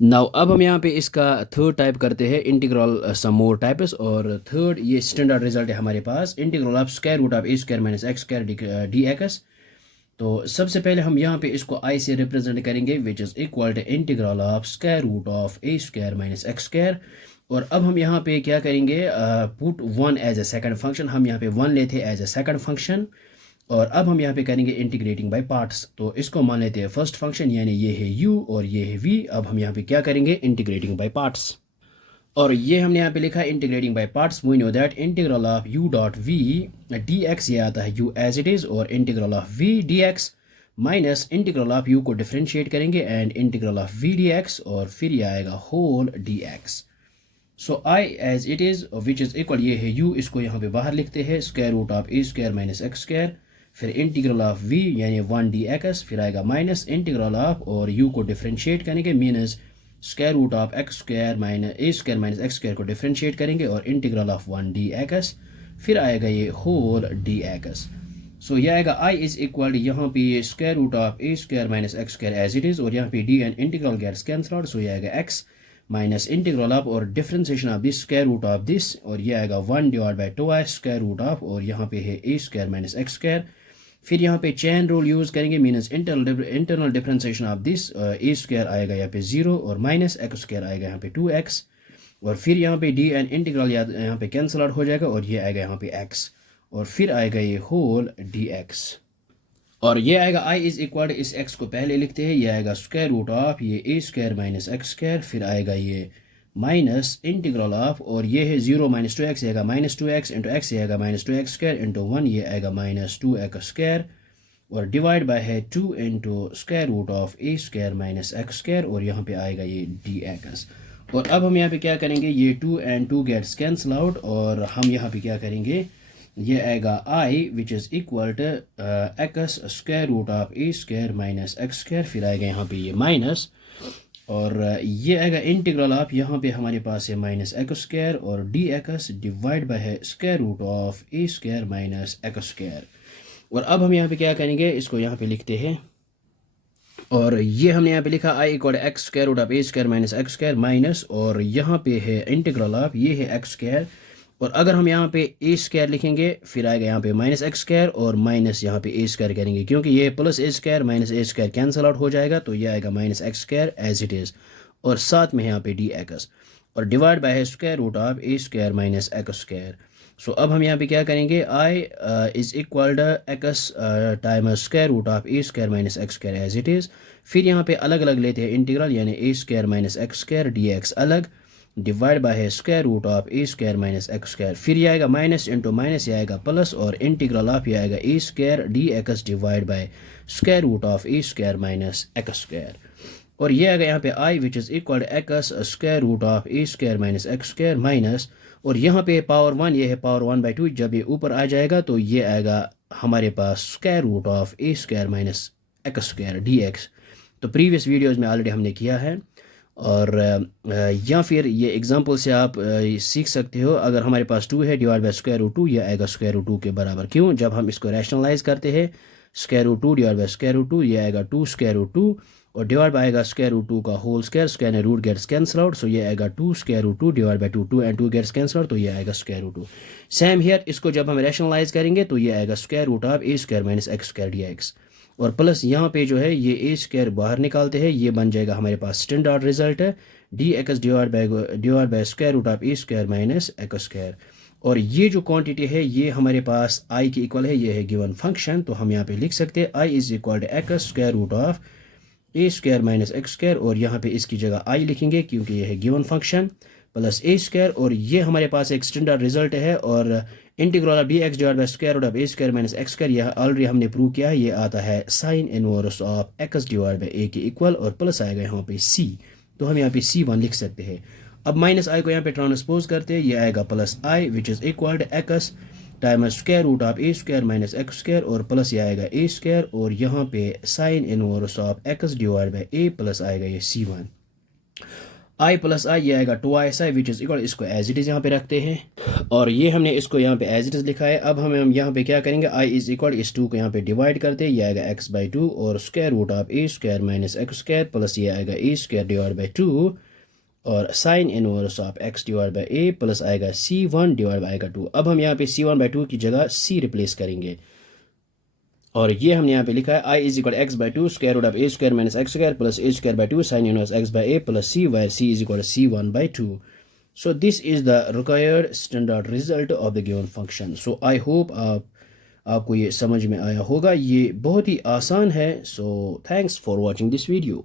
Now अब हम यहाँ पे इसका थर्ड टाइप करते हैं इंटीग्रल सम मोर टाइप्स। और थर्ड ये स्टैंडर्ड रिजल्ट है हमारे पास, integral of square root of A square minus x square d x. तो सबसे पहले हम यहाँ पे इसको आई से रिप्रेजेंट करेंगे, which is equal to integral of square root of A square minus x square. और अब हम यहाँ पे क्या करेंगे, put one as a second function. हम यहाँ पे वन लेते एज ए सेकंड फंक्शन, और अब हम यहाँ पे करेंगे इंटीग्रेटिंग बाय पार्ट्स। तो इसको मान लेते हैं फर्स्ट फंक्शन, यानी ये है u और ये है v। अब हम यहाँ पे क्या करेंगे, इंटीग्रेटिंग बाय पार्ट्स। और ये हमने यहाँ पे लिखा है integrating by parts. We know that integral of u dot v D X, ये आता है u एज इट इज़, और integral of v D X minus integral of u को डिफ्रेंशिएट करेंगे and integral of v D x, और फिर ये आएगा whole D X. So I as it is which is equal, ये है u, इसको यहाँ पे बाहर लिखते हैं square root of A square minus x square, फिर इंटीग्रल ऑफ v यानी वन डी एक्स, फिर आएगा माइनस इंटीग्रल ऑफ, और u को डिफ्रेंशिएट करेंगे minus square root of X square minus A square minus x square को differentiate करेंगे, और integral of one D X, फिर आएगा ये होल डी एक्स। सो ये आएगा आई इज इक्वल, यहाँ पे ये square root of A square minus x square as it is, और यहाँ पे d and integral gets cancel out. So ये आएगा एक्स माइनस इंटीग्रल ऑफ और differentiation of this square root of this, और ये आएगा one divide by two i square root of, और यहाँ पे है a square minus x square. फिर यहाँ पे चेन रूल यूज़ करेंगे means internal differentiation of this, A square आएगा यहाँ पे 0 और माइनस एक्स स्क्वायर आएगा यहाँ पे 2x, और फिर यहाँ पे डी एंड इंटीग्रल यहाँ पे कैंसल आउट हो जाएगा, और ये आएगा यहाँ पे x, और फिर आएगा ये होल डी एक्स। और ये आएगा आई इज इक्वल, इस x को पहले लिखते हैं, ये आएगा स्क्वायर रूट ऑफ ये ए स्क्वायर माइनस एक्स स्क्वायर, फिर आएगा ये माइनस इंटीग्रल ऑफ, और ये है 0 माइनस 2x, आएगा माइनस 2x इंटू एक्स, आएगा माइनस 2x स्क्वायर इंटू 1, ये आएगा माइनस 2x स्क्वायर, और डिवाइड बाय है 2 into square root of A square minus x square, और यहाँ पे आएगा ये डी एक्स। और अब हम यहाँ पे क्या करेंगे, ये 2 एंड 2 गेट्स कैंसल आउट, और हम यहाँ पे क्या करेंगे, ये आएगा i which is equal to x square root of A square minus x square, फिर आएगा यहाँ पे ये माइनस, और ये आएगा इंटीग्रल ऑफ, यहाँ पे हमारे पास है माइनस एक्स स्क्वायर और डी एक्स डिवाइड बाय है square root of A square minus x square. और अब हम यहाँ पे क्या करेंगे, इसको यहाँ पे लिखते हैं, और ये हमने यहाँ पे लिखा i equal x square root of A square minus x square minus, और यहाँ पे है इंटीग्रल ऑफ, ये है एक्स स्क्वायर, और अगर हम यहाँ पे ए स्क्वायर लिखेंगे फिर आएगा यहाँ पे माइनस एक्स स्क्वायर, और माइनस यहाँ पे ए स्क्वायर करेंगे, क्योंकि ये plus a square minus A square cancel out हो जाएगा, तो ये आएगा minus x square as it is, और साथ में यहाँ पे डी एक्स, और डिवाइड बाय है square root of A square minus x square. So अब हम यहाँ पे क्या करेंगे, i is equal x time square root of A square minus x square as it is, फिर यहाँ पे अलग अलग लेते हैं इंटीग्रल, यानी a square minus x square d x अलग, डिवाइड बाय है square root of A square minus x square, फिर ये आएगा माइनस इंटू माइनस, ये आएगा प्लस, और इंटीग्रल ऑफ ये आएगा a square d x divide by square root of A square minus x square. और ये आएगा यहाँ पे i which is equal x square root of A square minus x square minus, और यहाँ पे पावर 1, ये है पावर 1/2, जब ये ऊपर आ जाएगा तो ये आएगा हमारे पास square root of A square minus x square d x. तो प्रीवियस वीडियोज़ में ऑलरेडी हमने किया है, और या फिर ये एग्जांपल से आप सीख सकते हो। अगर हमारे पास 2 है डिवाइड बाय स्क्वायर रूट 2, ये आएगा स्क्वायर रूट 2 के बराबर, क्यों, जब हम इसको रैशनलाइज करते हैं square root 2 divide by square root 2, ये आएगा 2 स्क्वायर रूट 2, और डिवाइड बाय आएगा स्क्वायर रूट 2 का होल स्क्वायर, स्क्वायर में root gets cancel out, so ये आएगा 2 square root 2 divide by 2, 2 and 2 gets cancel out, तो ये आएगा स्क्वायर रूट 2। सेम हियर, इसको जब हम रैशनलाइज करेंगे तो ये आएगा square root of A square minus x square d x, और प्लस यहाँ पे जो है ये ए स्क्वायर बाहर निकालते हैं, ये बन जाएगा हमारे पास स्टैंडर्ड रिजल्ट है d x divide by square root of A square minus x square. और ये जो क्वांटिटी है ये हमारे पास आई के इक्वल है, ये है गिवन फंक्शन, तो हम यहाँ पे लिख सकते हैं i is equal to x square root of A square minus x square, और यहाँ पे इसकी जगह आई लिखेंगे क्योंकि ये है given function, plus a square, और ये हमारे पास एक स्टैंडर्ड रिजल्ट है, और integral of d x divide by square root of A square minus x square, यह ऑलरेडी हमने प्रूव किया है, ये आता है sine inverse of x divide by a के इक्वल, और प्लस आएगा यहाँ पे सी, तो हम यहाँ पे C1 लिख सकते हैं। अब माइनस आई को यहाँ पे ट्रांसपोज करते हैं, ये आएगा plus I which is equal to x time square root of A square minus x square, और प्लस ये आएगा ए स्क्वायर, और यहाँ पे sine inverse of x divide by a, plus आएगा ये C1। आई प्लस आई, ये आएगा 2i विच इज़ इक्वल, इसको एज इट इज़ यहाँ पे रखते हैं और ये हमने इसको यहाँ पे एज इट इज़ लिखा है। अब हम यहाँ पे क्या करेंगे, आई इज़ इक्वल इस 2 को यहाँ पे डिवाइड करते हैं, ये आएगा x/2 और square root of A square minus x square plus ये आएगा ए स्क्वायर डिवाइड बाई 2 और sine inverse of x divide by a plus आएगा c1 डिवाइड बाई आएगा 2। अब हम यहाँ पे c1/2 की जगह c रिप्लेस करेंगे और ये हमने यहाँ पे लिखा है i is equal x/2 square root of A square minus x square plus a square by 2 sine inverse x by a plus c where c is equal c1/2। So this is the required standard result of the given function. So I hope आपको ये समझ में आया होगा। ये बहुत ही आसान है। So thanks for watching this video.